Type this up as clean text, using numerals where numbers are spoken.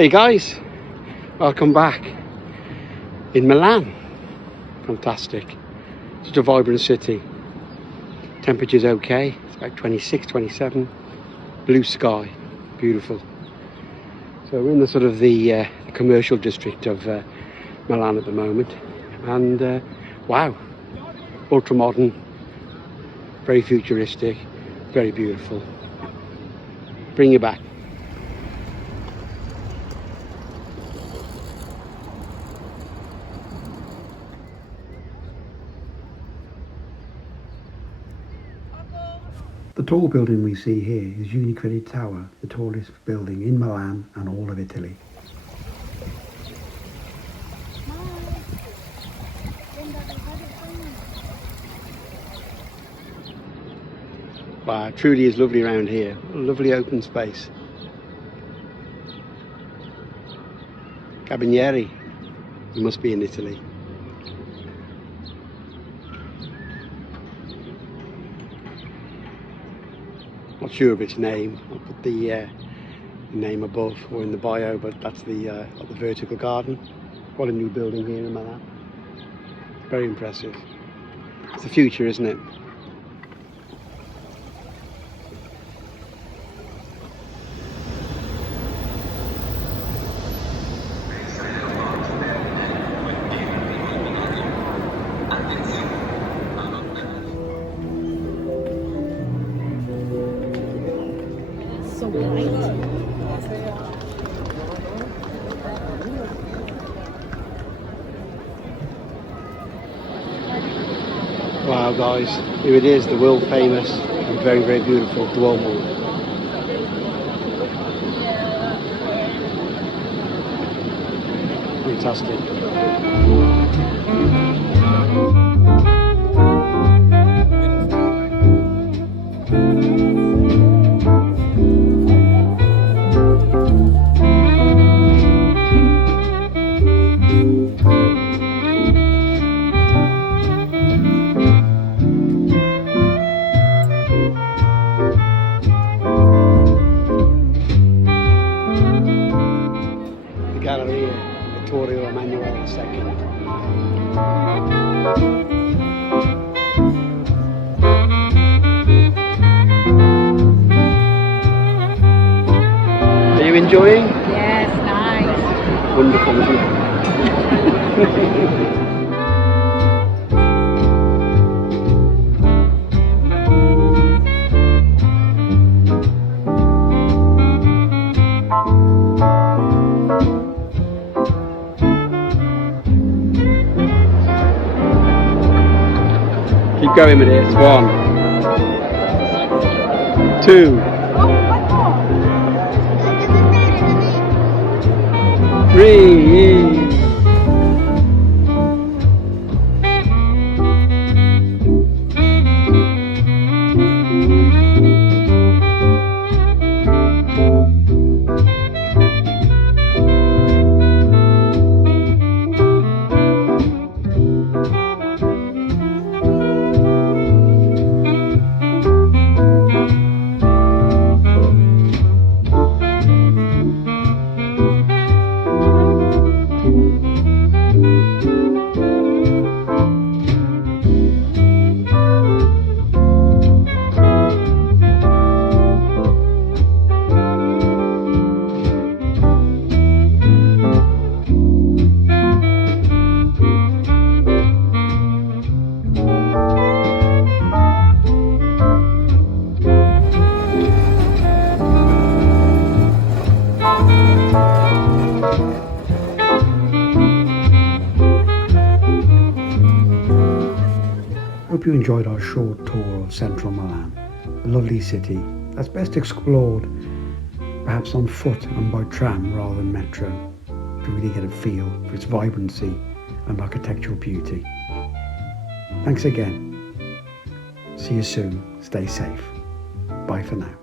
Hi guys, welcome back in Milan. Fantastic, such a vibrant city. Temperature's okay, it's about 26, 27, blue sky, beautiful. So we're in the sort of the commercial district of Milan at the moment, and wow, ultra modern, very futuristic, very beautiful. Bring you back. The tall building we see here is Unicredit Tower, the tallest building in Milan and all of Italy. Wow, it truly is lovely around here. A lovely open space. Cabinieri, you must be in Italy. Not sure of its name. I'll put the name above or in the bio, but that's the vertical garden. What a new building here in Milan. Very impressive. It's the future, isn't it? Wow guys, here it is, the world famous and very, very beautiful Duomo. Fantastic. Galleria Vittorio Emanuele II. Are you enjoying? Yes, nice. Wonderful, isn't it? Keep going with this. 1, 2, 3. Hope you enjoyed our short tour of central Milan, a lovely city that's best explored perhaps on foot and by tram rather than metro to really get a feel for its vibrancy and architectural beauty. Thanks again. See you soon. Stay safe. Bye for now.